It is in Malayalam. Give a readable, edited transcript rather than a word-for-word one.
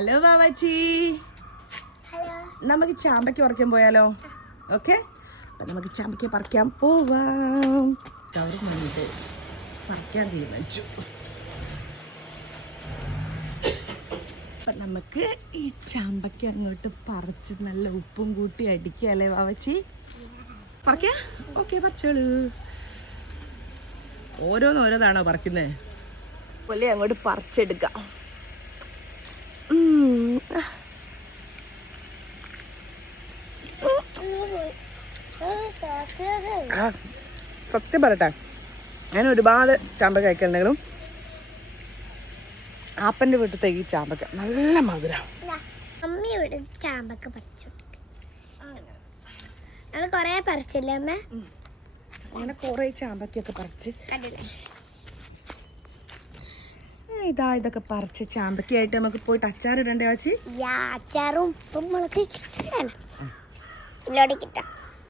ഹലോ ബാബാച്ചി. നമുക്ക് ചാമ്പയ്ക്ക് പറിക്കാൻ പോയാലോ? ഓക്കെ, അപ്പം നമുക്ക് ചാമ്പയ്ക്ക് പറിക്കാൻ പോവാം. വേണ്ടിയിട്ട് പറിക്കാൻ തീരുമാനിച്ചു. അപ്പം നമുക്ക് ഈ ചാമ്പയ്ക്ക് അങ്ങോട്ട് പറിച്ച് നല്ല ഉപ്പും കൂട്ടി അടിക്കുക അല്ലേ ബാബാച്ചി? പറിക്കാം. ഓക്കെ, പറിച്ചോളൂ. ഓരോന്നോരോന്നാണോ പറിക്കുന്നത്? പോലെ അങ്ങോട്ട് പറിച്ചെടുക്കാം. സത്യം പറയട്ടെ, ഞാൻ ഒരുപാട് ചാമ്പക്ക കഴിക്കലുണ്ടെങ്കിലും ആപ്പൻ്റെ വീട്ടിലത്തേക്ക് ചാമ്പക്ക നല്ല മധുരം. അമ്മയുടെ ചാമ്പക്ക പറിച്ചു കൊറേ പറിച്ചില്ലേ അമ്മ? അങ്ങനെ കൊറേ ചാമ്പക്കൊക്കെ പറിച്ച് ഇതൊക്കെ പറിച്ച് ചാമ്പക്കയായിട്ട് നമുക്ക് പോയിട്ട് അച്ചാറിടണ്ടേ? വെച്ച് അച്ചാറും ഉപ്പും മുളക് ഇല്ലോടെ കിട്ടാം.